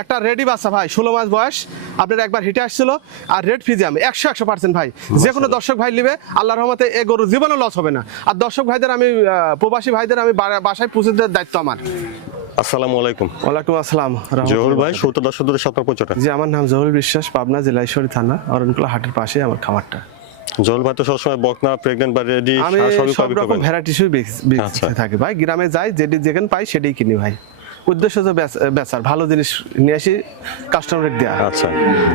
একটা রেডি বাচ্চা ভাই ষোলো মাস বয়স আপনার একবার হিটে আসছিল আর রেড ফিজিয়াম একশো একশো পার্সেন্ট ভাই। যে কোনো দর্শক ভাই নিবে আল্লাহর রহমতে এ গরু জীবনও লস হবে না। আর দর্শক ভাইদের আমি প্রবাসী ভাইদের আমি বাসায় পৌঁছে দেওয়ার দায়িত্ব আমার। আসসালামু আলাইকুম। ওয়ালাইকুম আসসালাম জহুর ভাই সত্তর দশকের সাতটা পঁচাটা জি আমার নাম জহুল বিশ্বাস পাবনা থানা অরণকুলা হাটের পাশে আমার খামারটা। সবসময় বকনা প্রেগনেন্ট বা রেডি সব রকম ভ্যারাইটিসই আচ্ছা। থাকি ভাই। গ্রামে যাই যেটি যেখানে পাই সেটাই কিনি ভাই। উদ্দেশ্য তো বেচ- বেচার ভালো জিনিস নিয়ে আসি কাস্টমারের দেওয়া আচ্ছা।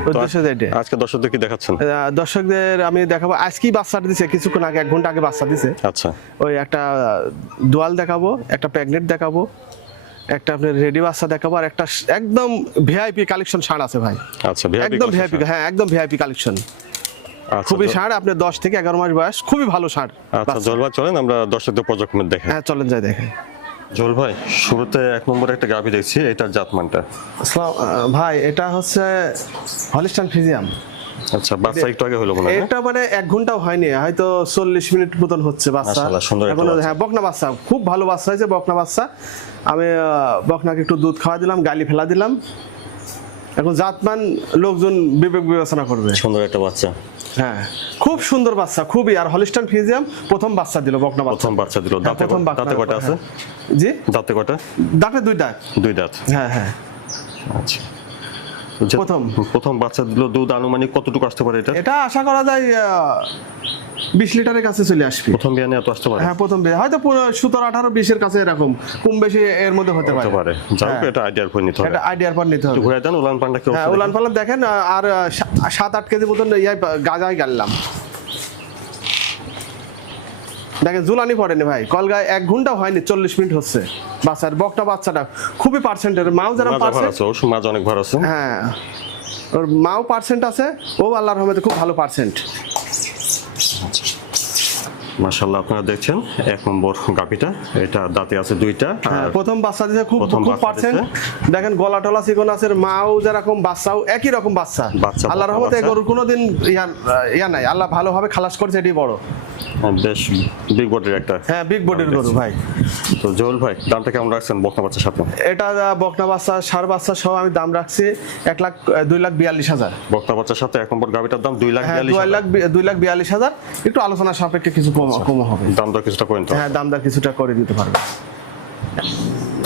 উদ্দেশ্য আজকে দর্শকদের কি দেখাচ্ছেন? দর্শকদের আমি দেখাবো। আজকেই বাচ্চা দিছে কিছুক্ষণ আগে এক ঘণ্টা আগে বাচ্চা দিছে। আচ্ছা। ওই একটা দোয়াল দেখাবো একটা প্রেগনেন্ট দেখাবো একটা আপনার রেডি বাচ্চা দেখাবো আর একটা একদম ভিআইপি কালেকশন ষাঁড় আছে ভাই। আচ্ছা একদম। ভিআইপি হ্যাঁ একদম ভিআইপি কালেকশন আচ্ছা, খুবই জ- ষাঁড় আপনার দশ থেকে এগারো মাস বয়স খুবই ভালো ষাঁড় আচ্ছা বাচ্চা। জল চলেন আমরা দর্শকদের পর্যক্রমে দেখেন হ্যাঁ চলেন যাই দেখেন জল ভাই শুরুতে এক নম্বরে একটা গাভি দেখছি এটার জাতমানটা। ভাই এটা হচ্ছে হলিস্টান ফিজিয়াম। আচ্ছা বাচ্চা একটু আগে হলো মনে এটা মানে এক ঘন্টাও হয়নি হয়তো চল্লিশ মিনিট মতন হচ্ছে এখনও বাচ্চা। হ্যাঁ বকনা বাচ্চা খুব ভালো বাচ্চা হয়েছে বকনা বাচ্চা। আমি বকনাকে একটু দুধ খাওয়া দিলাম গালি ফেলা দিলাম। এখন জাতমান লোকজন বিবেক বিবেচনা করবে। সুন্দর একটা বাচ্চা। হ্যাঁ। খুব সুন্দর বাচ্চা খুবই। আর হলিস্টান ফিজিয়াম প্রথম বাচ্চা দিল বকনা বাচ্চা। প্রথম বাচ্চা দিল। হ্যাঁ, দাঁতে প্রথম দাঁতে কটা আছে? হ্যাঁ। জি? দাঁতে কটা? দাঁতে দুই দাঁত। দুই দাঁত। হ্যাঁ হ্যাঁ। আচ্ছা। প্রথম। প্রথম বাচ্চা দিল দুধ আনুমানিক কতটুকু আসতে পারে এটা? এটা আশা করা যায় বিশ লিটারের কাছে চলে আসবে। প্রথম বিয়ানে এত আসতে পারে? হ্যাঁ প্রথম বিয়ে হয়তো সতেরো আঠারো বিশের কাছে এরকম। কম বেশি এর মধ্যে হতে পারে। পারে। যাই হ্যাঁ। এটা আইডিয়ার করে নিতে হবে। এটা আইডিয়ার পর নিতে হবে। ঘুরে দেন উলান পান্ডা কি হ্যাঁ উলান? পালান দেখেন আর সাত আট কেজি মতন ইয়াই গাজাই গাড়লাম। দেখেন জুলানি পড়েনি ভাই। কলগায় এক ঘণ্টা হয়নি চল্লিশ মিনিট হচ্ছে। বাচ্চার বকটা বাচ্চাটা। খুবই পার্সেন্টের মাও যারা পার্সেন্ট মাছ অনেক ভার আছে। হ্যাঁ। ওর মাও পার্সেন্ট আছে ও আল্লাহর রহমতে খুব ভালো পার্সেন্ট মাশাল্লাহ আপনারা দেখছেন? এক নম্বর গাপিটা এটা দাঁতে আছে দুইটা হ্যাঁ প্রথম বাচ্চা দিছে খুব খুব পার্সেন্ট দেখেন গলা টলা চিকন আছে মাও যেরকম বাচ্চাও একই রকম বাচ্চা। আল্লাহর রহমতে। গরুর কোনোদিন ইয়া ইয়া নাই। আল্লাহ ভালোভাবে খালাস করছে এটি বড়। হ্যাঁ, বেশ বিগ বডির একটা হ্যাঁ বিগ বডির গরু ভাই। তো জহুল ভাই দামটা কেমন রাখছেন বকনা বাচ্চার সাথে? এটা বকনা বাচ্চা সার বাচ্চা সহ আমি দাম রাখছি এক লাখ দুই লাখ বিয়াল্লিশ হাজার। বকনা বাচ্চার সাথে এক নম্বর গাভিটার দাম দুই লাখ হ্যাঁ দুই লাখ দুই লাখ বিয়াল্লিশ হাজার। একটু আলোচনা সাপেক্ষে কিছু কম কম হবে। দাম দর কিছুটা করে হ্যাঁ দাম দর কিছুটা করে দিতে পারবে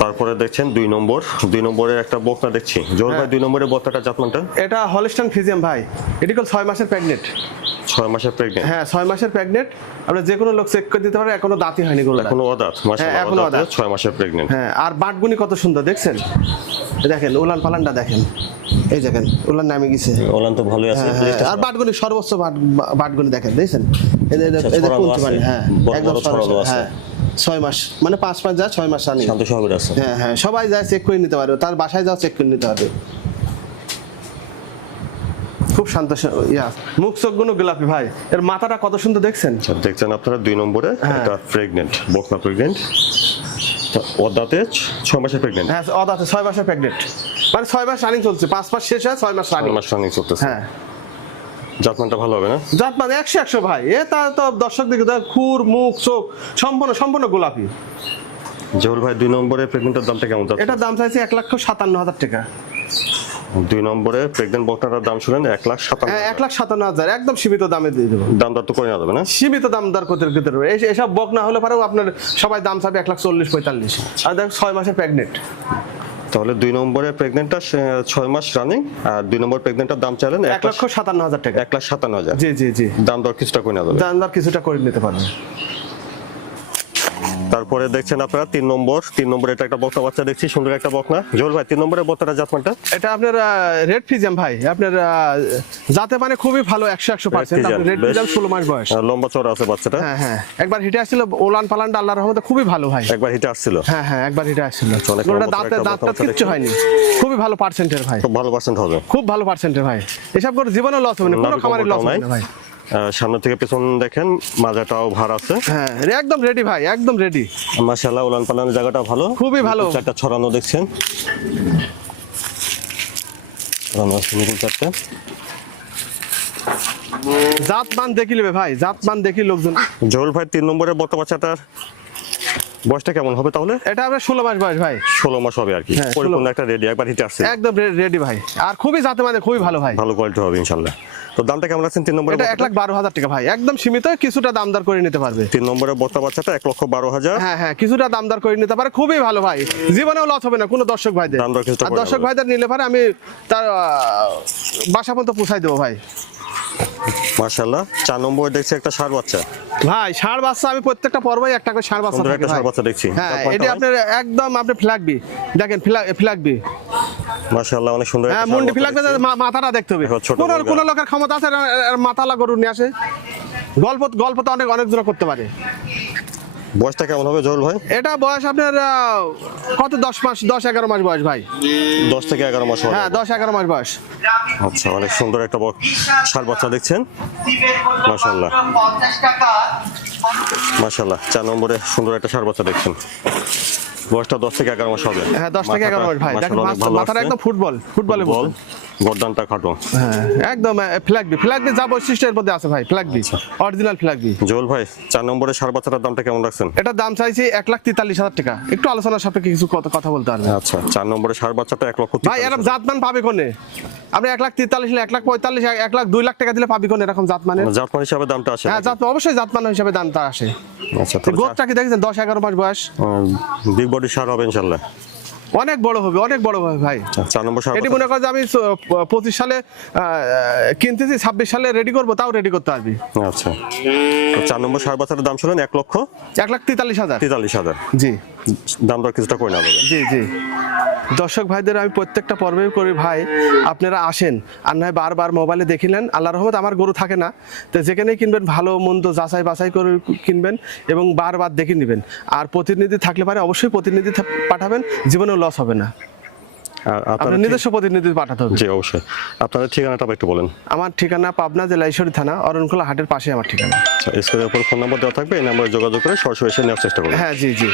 তারপরে দেখছেন দুই নম্বর দুই নম্বরে একটা বকনা দেখছি। জহুল ভাই দুই নম্বরের বকনাটা জাতমানটা? এটা হলিস্টান ফিজিয়াম ভাই। এটি কল ছয় মাসের প্রেগনেন্ট ছয় মাসের প্রেগনেন্ট হ্যাঁ ছয় মাসের প্রেগনেন্ট আমরা যে কোনো লোক চেক করে দিতে পারে এখনও দাঁতই হয়নি গরুটা এখনও অদাত হ্যাঁ, মাশাআল্লাহ এখনও অদাঁত। ছয় মাসের প্রেগনেন্ট হ্যাঁ আর বাটগুনি কত সুন্দর দেখছেন? দেখেন উলান পালানটা দেখেন। এই দেখেন উলান নামে গেছে। ওলান তো ভালোই আছে হ্যাঁ, হ্যাঁ, আর বাটগুনি সর্বোচ্চ বাট বাটগুনি দেখেন দেখছেন? এদের- আচ্ছা, হ্যাঁ একদম। হ্যাঁ ছয় মাস মানে পাঁচ মাস যা ছয় মাস শান্ত আছে। হ্যাঁ হ্যাঁ সবাই যায় চেক করে নিতে পারবে তার বাসায় যাও চেক করে নিতে পারবে। খুব শান্ত স- মুখ চোখগুলো গোলাপি ভাই। এর মাথাটা কত সুন্দর দেখছেন? আচ্ছা, দেখছেন আপনারা দুই নম্বরে? হ্যাঁ। এটা প্রেগনেন্ট বকনা প্রেগনেন্ট ওদাতে ছয় মাসের প্রেগনেন্ট হ্যাঁ অদাতে ছয় মাসের প্রেগনেন্ট মানে ছয় মাস রানিং চলছে। পাঁচ মাস শেষ হয় ছয় মাস রানিং মাস রানিং চলতেছে। হ্যাঁ। জাতমানটা ভালো হবে না? জাত মানে একশো একশো ভাই। এ তা তো দর্শক দিকে খুর মুখ চোখ সম্পূর্ণ সম্পূর্ণ গোলাপি। জহুল ভাই দুই নম্বরে প্রেগনেন্টের দামটা কেমন এটার দাম চাইছে এক লক্ষ সাতান্ন হাজার টাকা। দুই নম্বরে প্রেগনেন্ট বকনাটার দাম শুনেন এক লাখ সাতান্ন হ্যাঁ এক লাখ সাতান্ন হাজার একদম সীমিত দামে দিয়ে দেবো। দাম দর তো করে যাবে না? সীমিত দাম দর করতে করতে পারবে এই- এসব বক না হলে পারেও আপনার সবাই দাম চাবে এক লাখ চল্লিশ পঁয়তাল্লিশ। আর দেখ ছয় মাসের প্রেগনেন্ট তাহলে দুই নম্বরে প্রেগনেন্টটা ছয় মাস রানিং আর দুই নম্বর প্রেগনেন্টের দাম চাইলেন এক লক্ষ সাতান্ন হাজার টাকা। এক লাখ সাতান্ন হাজার। জি জি জি। দাম দর কিছুটা করে না যাবে। দাম দর কিছুটা করে নিতে পারবে তারপরে দেখছেন আপনারা তিন নম্বর তিন নম্বরে এটা একটা বকনা বাচ্চা দেখছি সুন্দর একটা বকনা জহুল ভাই তিন নম্বরে বকনাটা জাতমানটা এটা আপনার রেড ফিজাম ভাই। আপনার যাতে মানে খুবই ভালো একশো একশো পার্সেন্ট রেড বেশ। ষোলো মাস বয়স। লম্বা চড়া আছে বাচ্চাটা। হ্যাঁ হ্যাঁ। একবার হিটে আসছিল ওলান পালানটা আল্লাহর রহমতে খুবই ভালো ভাই। একবার হিটে আসছিল? হ্যাঁ হ্যাঁ একবার হিটে আসছিল। দাঁতে কিচ্ছু হয়নি। খুবই ভালো পার্সেন্টের ভাই। খুব ভালো পার্সেন্ট হবে। খুব ভালো পার্সেন্টের ভাই। এসব করে জীবনে লস হবে না কোনো খামারের লস হবে না ভাই। সামনে থেকে পেছন দেখেন মাজাটাও ভার আছে। হ্যাঁ একদম রেডি ভাই একদম রেডি মাশাআল্লাহ উলান পালানের জায়গাটা ভালো। খুবই ভালো। চারটা ছড়ানো দেখছেন। ছড়ানো আছে চারটা। জাত মান দেখি নেবে ভাই জাত মান দেখি লোকজন। জহুল ভাই তিন নম্বরের বর্ত বাচ্চাটার বয়সটা কেমন হবে তাহলে? এটা আমরা ষোলো মাস বয়স ভাই। ষোলো মাস হবে আর কি। হ্যাঁ, পরিপূর্ণ একটা রেডি একবার হিটে আসছে। একদম রেডি ভাই। আর খুবই জাতে মানে খুবই ভালো ভাই। ভালো কোয়ালিটি হবে ইনশাল্লাহ। তো দামটা কেমন রাখছেন তিন নম্বরে এটা এক লাখ বারো হাজার টাকা ভাই। একদম সীমিত কিছুটা দামদার করে নিতে পারবে। তিন নম্বরে বর্তা বাচ্চাটা এক লক্ষ বারো হাজার। হ্যাঁ হ্যাঁ কিছুটা দামদার করে নিতে পারে। খুবই ভালো ভাই। জীবনেও লস হবে না কোনো দর্শক ভাইদের। দর্শক। ভাইদের নিলে পারে আমি তার বাসা পর্যন্ত পুষাই দেবো ভাই। মার্শাল্লাহ চার নম্বরে দেখছি একটা সার বাচ্চা। ভাই ষাঁড় বাচ্চা আমি প্রত্যেকটা পর্বই একটা করে ষাঁড় বাচ্চা একটা। ষাঁড় বাচ্চা দেখছি। হ্যাঁ এটা আপনার একদম আপনি ফ্ল্যাগবি দেখেন ফ্ল্যাগবি মার্শাল্লাহ অনেক সুন্দর হ্যাঁ মুন্ডি ফ্ল্যাগবি মাথাটা দেখতে হবে। কোন কোন লোকের ক্ষমতা আছে মাথালা গরু নিয়ে আসে। গল্প গল্প তো অনেক অনেক দূর করতে পারে। বয়সটা কেমন হবে জহুল ভাই? এটা বয়স আপনার কত দশ মাস দশ এগারো মাস বয়স ভাই? দশ থেকে এগারো মাস হ্যাঁ দশ এগারো মাস বয়স। আচ্ছা অনেক সুন্দর একটা ষাঁড় বাচ্চা দেখছেন। পঞ্চাশ টাকা চার নম্বরে সুন্দর একটা ষাঁড় বাচ্চা দেখছেন। বয়সটা দশ থেকে এগারো মাস হবে। হ্যাঁ দশ থেকে এগারো মাস ভাই। মাথাটা একদম ফুটবল ফুটবলে। বল গর্দানটা খাটো। হ্যাঁ একদম ফ্ল্যাগবি ফ্ল্যাগবি যা বৈশিষ্ট্যের মধ্যে আছে ভাই ফ্ল্যাগবি। অরিজিনাল ফ্ল্যাগবি জহুল ভাই চার নম্বরে ষাঁড় বাচ্চাটার দামটা কেমন রাখছেন? এটার দাম চাইছি এক লাখ তেতাল্লিশ হাজার টাকা। একটু আলোচনার সাপেক্ষে কিছু কথা বলতে পারবেন। আচ্ছা চার নম্বরে ষাঁড় বাচ্চাটা এক লক্ষ ভাই এরকম জাতমান পাবে কোনে? আপনি এক লাখ তেতাল্লিশ এক লাখ পঁয়তাল্লিশ এক- লাখ দুই লাখ টাকা দিলে পাবি কোন এরকম জাতমানের? হাজার। জাতমান হিসাবে দামটা আসে হ্যাঁ জাত অবশ্যই জাতমান হিসাবে দামটা আসে। আচ্ছা গোদটা কি দেখেছেন? দশ এগারো মাস বয়স। বিগ বডি সার হবে ইনশাল্লাহ। অনেক বড় হবে অনেক বড় হবে ভাই। চার নম্বর এটি মনে করেন আমি পঁচিশ সালে কিনতেছি ছাব্বিশ সালে রেডি করব তাও রেডি করতে পারবি। আচ্ছা। চার নম্বর সার বাচ্চাটার দাম শুনেন এক লক্ষ এক লাখ তেতাল্লিশ হাজার। তেতাল্লিশ হাজার। জি। দাম দর কিছুটা করে নেওয়া জি জি। দর্শক ভাইদের আমি প্রত্যেকটা পর্বে করি ভাই আপনারা আসেন। আর নয় বারবার মোবাইলে দেখিলেন আল্লাহ রহমত আমার গরু থাকে না। তো যেখানেই কিনবেন ভালো মন্দ যাচাই বাছাই করে কিনবেন এবং বারবার দেখে নেবেন। আর প্রতিনিধি থাকলে পারে অবশ্যই প্রতিনিধি পাঠাবেন জীবনেও লস হবে না। আপনার নিজস্ব প্রতিনিধি পাঠাতে হবে। জি অবশ্যই। আপনাদের ঠিকানাটা একটু বলেন। আমার ঠিকানা পাবনা জেলা ঈশ্বরী থানা অরণখোলা হাটের পাশে আমার ঠিকানা। আচ্ছা স্ক্রিনের উপর ফোন নাম্বার দেওয়া থাকবে এই নাম্বারে যোগাযোগ করে সরাসরি এসে নেওয়ার চেষ্টা করবেন হ্যাঁ জি জি।